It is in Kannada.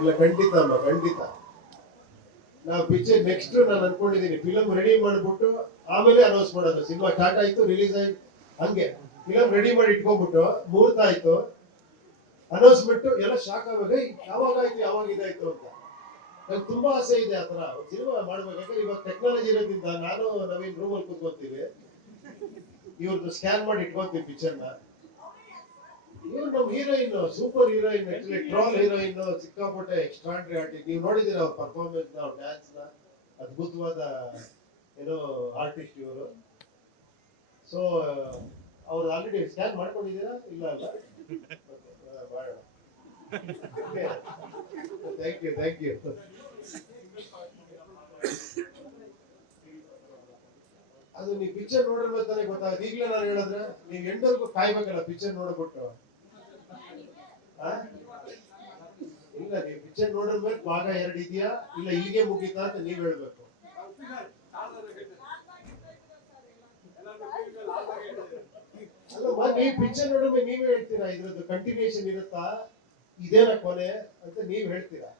ಇಲ್ಲ ಖಂಡಿತ ಅಮ್ಮ, ಖಂಡಿತ. ನಾವು ಪಿಕ್ಚರ್ ನೆಕ್ಸ್ಟ್ ನಾನು ಅನ್ಕೊಂಡಿದ್ದೀನಿ ಫಿಲಮ್ ರೆಡಿ ಮಾಡ್ಬಿಟ್ಟು ಆಮೇಲೆ ಅನೌನ್ಸ್ ಮಾಡೋದು. ಸಿನಿಮಾ ಸ್ಟಾರ್ಟ್ ಆಯ್ತು, ರಿಲೀಸ್ ಆಯ್ತು, ಹಂಗೆ ಫಿಲಮ್ ರೆಡಿ ಮಾಡಿ ಇಟ್ಕೊಂಡ್ಬಿಟ್ಟು ಮುಹೂರ್ತ ಆಯ್ತು, ಅನೌನ್ಸ್ಮೆಂಟ್ ಎಲ್ಲ ಶಾಕ್ ಆಗ ಯಾವಾಗ ಆಯ್ತು ಯಾವಾಗ ಇದಾಯ್ತು ಅಂತ. ನಂಗೆ ತುಂಬಾ ಆಸೆ ಇದೆ ಆತರ ಸಿನಿಮಾ ಮಾಡ್ಬೇಕು. ಯಾಕಂದ್ರೆ ಇವಾಗ ಟೆಕ್ನಾಲಜಿ ಇರೋದ್ರಿಂದ ನಾನು ನವೀನ್ ರೂಮಲ್ಲಿ ಕೂತ್ಕೊಂತೀವಿ, ಇವ್ರದ್ದು ಸ್ಕ್ಯಾನ್ ಮಾಡಿ ಇಟ್ಕೊಂತೀವಿ ಪಿಕ್ಚರ್ನ. ಇವ್ರು ನಮ್ಮ heroine, super heroine, actually troll heroine, ಸಿಕ್ಕಾಪಟ್ಟೆ ಎಕ್ಸ್ಟ್ರಾಂಡ್ರಿ ಆರ್ಟಿಸ್ಟ್. ನೀವು ನೋಡಿದಿರ ಅವ್ರ ಪರ್ಫಾರ್ಮೆನ್ಸ್ ನ, ಅವ್ರ ಡ್ಯಾನ್ಸ್ ನ, ಅದ್ಭುತವಾದ ಏನೋ ಆರ್ಟಿಸ್ಟ್ ಇವರು. ಸೊ ಅವ್ರು ಆಲ್ರೆಡಿ ಸ್ಕ್ಯಾನ್ ಮಾಡ್ಕೊಂಡಿದ್ದೀರಾ? ಇಲ್ಲ ಅಲ್ಲ, ಮಾಡೋಣ. Thank you, thank you. ಅದು ನೀವು ಪಿಕ್ಚರ್ ನೋಡಿರ್ಬೇಕು ತಾನೇ ಗೊತ್ತಾಗುತ್ತೆ. ಈಗಲೇ ನಾನು ಹೇಳಿದ್ರೆ ನೀವು ಎಂಟವರೆಗೂ ಕಾಯ್ಬೇಕಲ್ಲ ಪಿಕ್ಚರ್ ನೋಡ್ಬಿಟ್ಟು. ಇಲ್ಲ, ನೀವು ಪಿಕ್ಚರ್ ನೋಡಿರ್ಬೇಕು. ಭಾಗ 2 ಇದೆಯಾ ಇಲ್ಲ ಇಲ್ಲಿಗೆ ಮುಗೀತಾ ಅಂತ ನೀವ್ ಹೇಳ್ಬೇಕು. ಅಲ್ಲ, ನೀವು ಪಿಕ್ಚರ್ ನೋಡಿದ್ರೆ ನೀವೇ ಹೇಳ್ತೀರಾ ಇದ್ರದ್ದು ಕಂಟಿನ್ಯೂಷನ್ ಇರುತ್ತಾ, ಇದೇನ ಕೊನೆ ಅಂತ ನೀವ್ ಹೇಳ್ತೀರಾ.